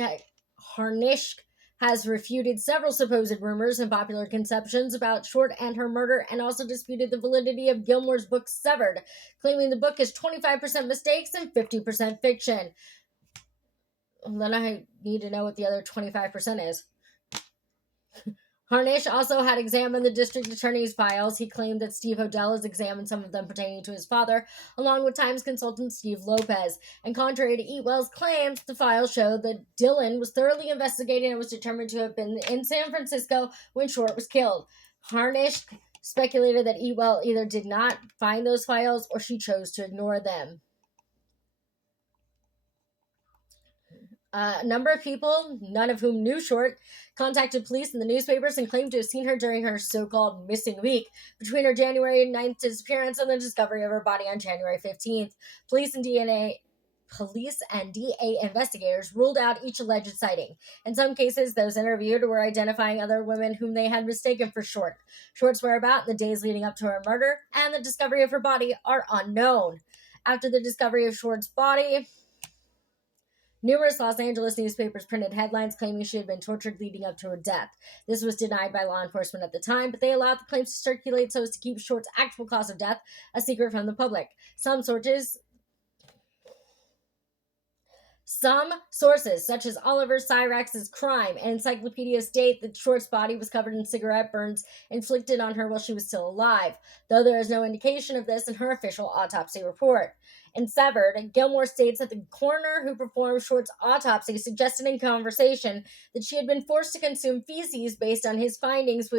has refuted several supposed rumors and popular conceptions about Short and her murder, and also disputed the validity of Gilmore's book Severed, claiming the book is 25% mistakes and 50% fiction. Then I need to know what the other 25% is. Harnisch also had examined the district attorney's files. He claimed that Steve Hodel has examined some of them pertaining to his father, along with Times consultant Steve Lopez. And contrary to Eatwell's claims, the files show that Dillon was thoroughly investigated and was determined to have been in San Francisco when Short was killed. Harnisch speculated that Eatwell either did not find those files or she chose to ignore them. A number of people, none of whom knew Short, contacted police and the newspapers and claimed to have seen her during her so-called missing week between her January 9th disappearance and the discovery of her body on January 15th. Police and DA investigators ruled out each alleged sighting. In some cases, those interviewed were identifying other women whom they had mistaken for Short. Short's whereabouts in the days leading up to her murder and the discovery of her body are unknown. After the discovery of Short's body, numerous Los Angeles newspapers printed headlines claiming she had been tortured leading up to her death. This was denied by law enforcement at the time, but they allowed the claims to circulate so as to keep Short's actual cause of death a secret from the public. Some sources, such as Oliver Syrex's Crime and Encyclopedia, state that Short's body was covered in cigarette burns inflicted on her while she was still alive, though there is no indication of this in her official autopsy report. In Severed, Gilmore states that the coroner who performed Short's autopsy suggested in conversation that she had been forced to consume feces based on his findings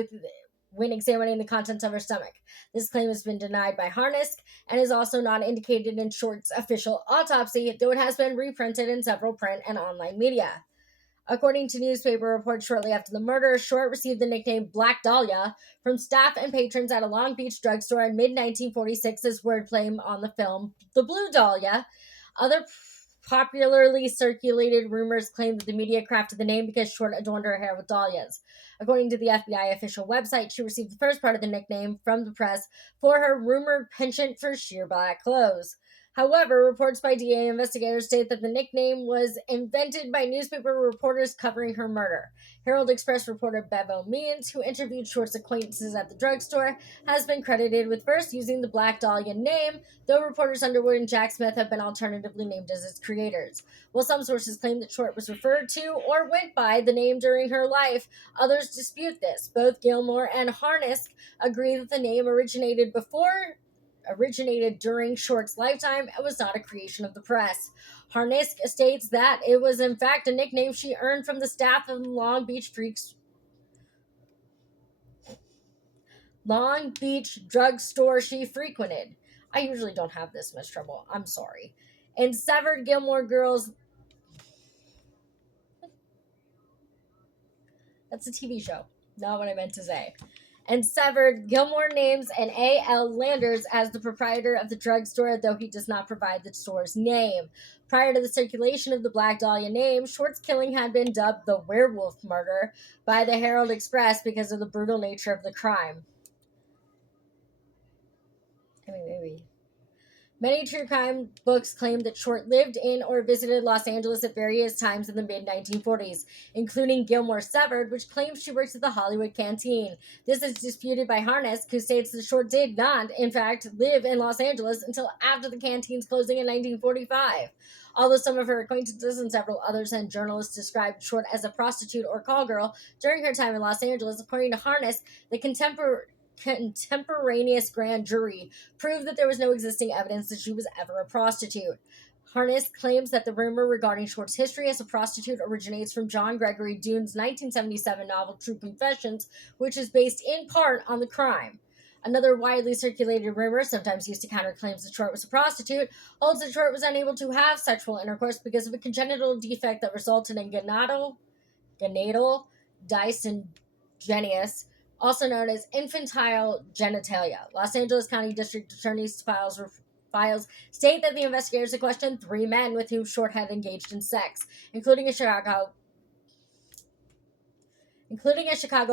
when examining the contents of her stomach. This claim has been denied by Harnisch and is also not indicated in Short's official autopsy, though it has been reprinted in several print and online media. According to newspaper reports shortly after the murder, Short received the nickname Black Dahlia from staff and patrons at a Long Beach drugstore in mid-1946 as wordplay on the film The Blue Dahlia. Other popularly circulated rumors claim that the media crafted the name because Short adorned her hair with dahlias. According to the FBI official website, she received the first part of the nickname from the press for her rumored penchant for sheer black clothes. However, reports by DA investigators state that the nickname was invented by newspaper reporters covering her murder. Herald Express reporter Bevo Means, who interviewed Short's acquaintances at the drugstore, has been credited with first using the Black Dahlia name, though reporters Underwood and Jack Smith have been alternatively named as its creators. While some sources claim that Short was referred to or went by the name during her life, others dispute this. Both Gilmore and Harnisch agree that the name originated during Short's lifetime and was not a creation of the press. Harnisch states that it was in fact a nickname she earned from the staff of the Long Beach drugstore she frequented. I usually don't have this much trouble. I'm sorry. In Severed, Gilmore Girls... That's a TV show. Not what I meant to say. And Severed, Gilmore names an A.L. Landers as the proprietor of the drugstore, though he does not provide the store's name. Prior to the circulation of the Black Dahlia name, Short's killing had been dubbed the werewolf murder by the Herald Express because of the brutal nature of the crime. Many true crime books claim that Short lived in or visited Los Angeles at various times in the mid-1940s, including Gilmore's Severed, which claims she works at the Hollywood Canteen. This is disputed by Harnisch, who states that Short did not, in fact, live in Los Angeles until after the canteen's closing in 1945. Although some of her acquaintances and several others and journalists described Short as a prostitute or call girl during her time in Los Angeles, according to Harnisch, the contemporaneous grand jury proved that there was no existing evidence that she was ever a prostitute. Harnisch claims that the rumor regarding Short's history as a prostitute originates from John Gregory Dune's 1977 novel True Confessions, which is based in part on the crime. Another widely circulated rumor, sometimes used to counter claims that Short was a prostitute, holds that Short was unable to have sexual intercourse because of a congenital defect that resulted in gonadal dysgenesis, also known as infantile genitalia. Los Angeles County District Attorney's files state that the investigators had questioned 3 men with whom Short had engaged in sex, including a Chicago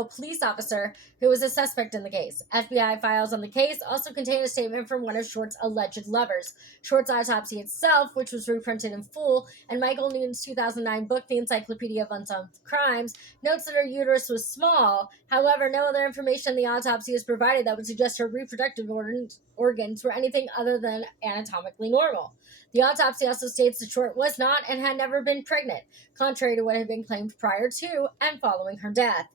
police officer who was a suspect in the case. FBI files on the case also contain a statement from one of Short's alleged lovers. Short's autopsy itself, which was reprinted in full, and Michael Newton's 2009 book, The Encyclopedia of Unsolved Crimes, notes that her uterus was small. However, no other information in the autopsy is provided that would suggest her reproductive organs were anything other than anatomically normal. The autopsy also states that Short was not and had never been pregnant, contrary to what had been claimed prior to and following her death.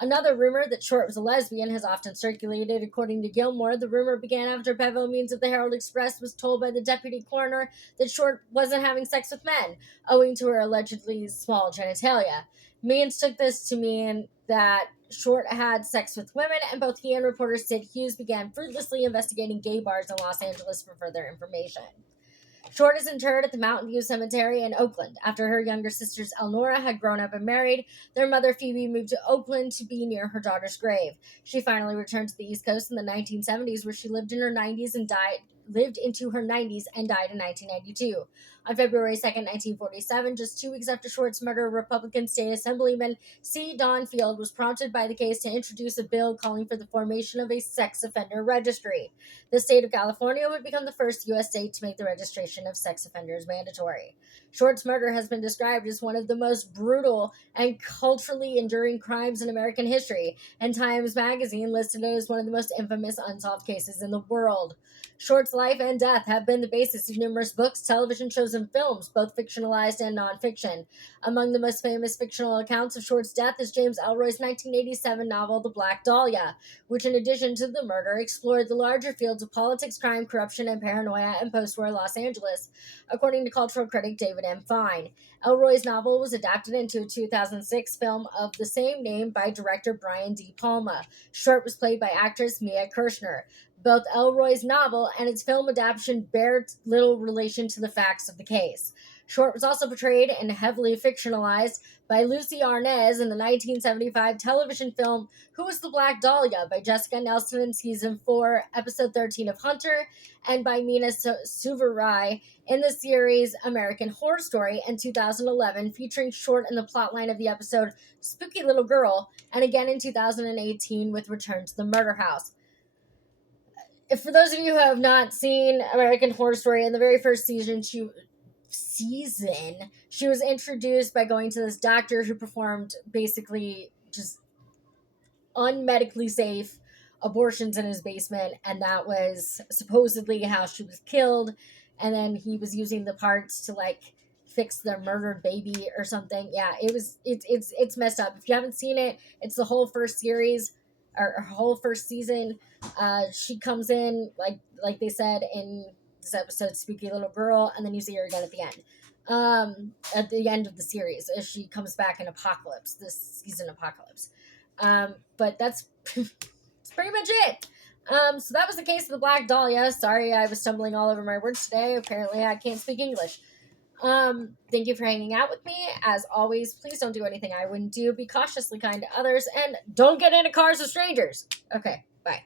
Another rumor that Short was a lesbian has often circulated. According to Gilmore, the rumor began after Bevo Means of the Herald Express was told by the deputy coroner that Short wasn't having sex with men, owing to her allegedly small genitalia. Means took this to mean that Short had sex with women, and both he and reporter Sid Hughes began fruitlessly investigating gay bars in Los Angeles for further information. Short is interred at the Mountain View Cemetery in Oakland. After her younger sisters Elnora had grown up and married, their mother Phoebe moved to Oakland to be near her daughter's grave. She finally returned to the East Coast in the 1970s, where she lived into her 90s and died in 1992. On February 2nd, 1947, just 2 weeks after Short's murder, Republican State Assemblyman C. Don Field was prompted by the case to introduce a bill calling for the formation of a sex offender registry. The state of California would become the first U.S. state to make the registration of sex offenders mandatory. Short's murder has been described as one of the most brutal and culturally enduring crimes in American history, and Times Magazine listed it as one of the most infamous unsolved cases in the world. Short's life and death have been the basis of numerous books, television shows, and films, both fictionalized and nonfiction. Among the most famous fictional accounts of Short's death is James Ellroy's 1987 novel The Black Dahlia, which, in addition to the murder, explored the larger fields of politics, crime, corruption, and paranoia in post-war Los Angeles, according to cultural critic David M. Fine. Ellroy's novel was adapted into a 2006 film of the same name by director Brian De Palma. Short was played by actress Mia Kirshner. Both Ellroy's novel and its film adaptation bear little relation to the facts of the case. Short was also portrayed and heavily fictionalized by Lucy Arnaz in the 1975 television film Who Was the Black Dahlia by Jessica Nelson in Season 4, Episode 13 of Hunter, and by Mina Suvarai in the series American Horror Story in 2011, featuring Short in the plotline of the episode Spooky Little Girl, and again in 2018 with Return to the Murder House. For those of you who have not seen American Horror Story, in the very first season, she was introduced by going to this doctor who performed basically just unmedically safe abortions in his basement, and that was supposedly how she was killed. And then he was using the parts to fix the murdered baby or something. Yeah, it's messed up. If you haven't seen it, it's the whole first series or whole first season. She comes in like they said in this episode, Spooky Little Girl, and then you see her again at the end. At the end of the series, as she comes back in Apocalypse, this season Apocalypse. But that's pretty much it. So that was the case of the Black Dahlia. Sorry, I was stumbling all over my words today. Apparently, I can't speak English. Thank you for hanging out with me. As always, please don't do anything I wouldn't do. Be cautiously kind to others, and don't get into cars with strangers. Okay, bye.